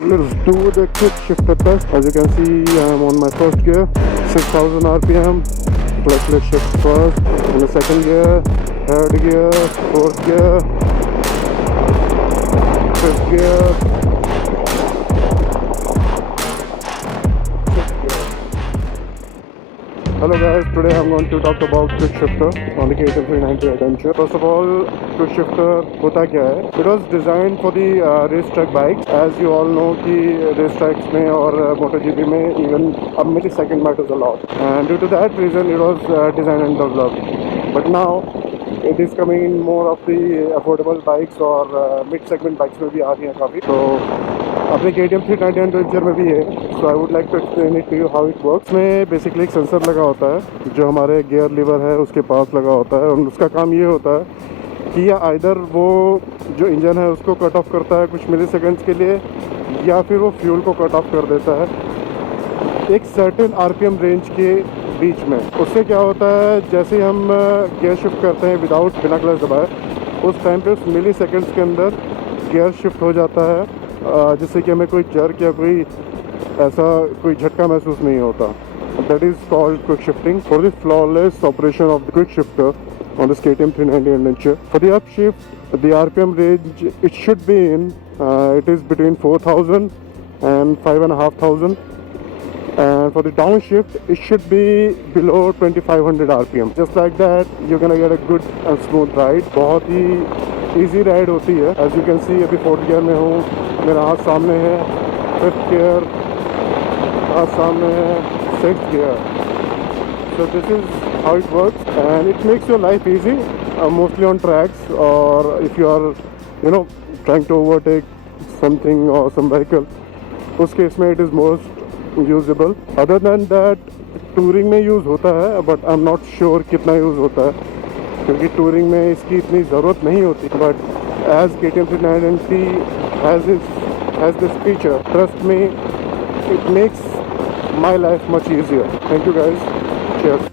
Let's do the quick shifter test. As you can see, I'm on my first gear, 6000 RPM. Let's shift first, in the second gear, third gear, fourth gear, fifth gear, sixth gear. Hello guys, today I'm going to talk about quick shifter on the KTM 390 Adventure. First of all, quick shifter होता क्या है? It was designed for the racetrack bikes. As you all know कि racetracks में और MotoGP में even a millisecond matters a lot. And due to that reason, it was designed and developed. But now it is coming in more of the affordable bikes और mid-segment bikes में भी आ रही हैं काफ़ी. तो अपने KTM 390 एडवेंचर में भी है. So I would like to explain it to you how it works. में बेसिकली एक सेंसर लगा होता है जो हमारे गियर लीवर है उसके पास लगा होता है, और उसका काम ये होता है कि या आइदर वो जो इंजन है उसको कट ऑफ करता है कुछ मिली सेकेंड्स के लिए, या फिर वो फ्यूल को कट ऑफ कर देता है एक सर्टेन RPM रेंज के बीच में. उससे क्या होता है, जैसे ही हम गियर शिफ्ट करते हैं विदाउट बिना क्लच दबाए, उस टाइम पे उस मिली सेकेंड्स के अंदर गियर शिफ्ट हो जाता है, जिससे कि हमें कोई जर्क या कोई ऐसा कोई झटका महसूस नहीं होता. That is called quick shifting. For the flawless operation of the quick shifter on this KTM 390 Adventure, for the upshift, the RPM range it should be in, it is between 4000 and 5500, and for the downshift it should be below 2500 RPM. Just like that you're gonna get a good and smooth ride. बहुत ही easy ride होती है. As you can see अभी 4th gear में हूँ, मेरा हाथ सामने है. 5th gear हाथ सामने है. 6th gear. So this is how it works, and it makes your life easy, mostly on tracks, or if you are trying to overtake something or some vehicle. उस केस में it is most usable. Other than that touring में use होता है, but I'm not sure कितना use होता है, क्योंकि touring में इसकी इतनी ज़रूरत नहीं होती. But as KTM 390 has this feature, trust me, it makes my life much easier. Thank you guys. Cheers.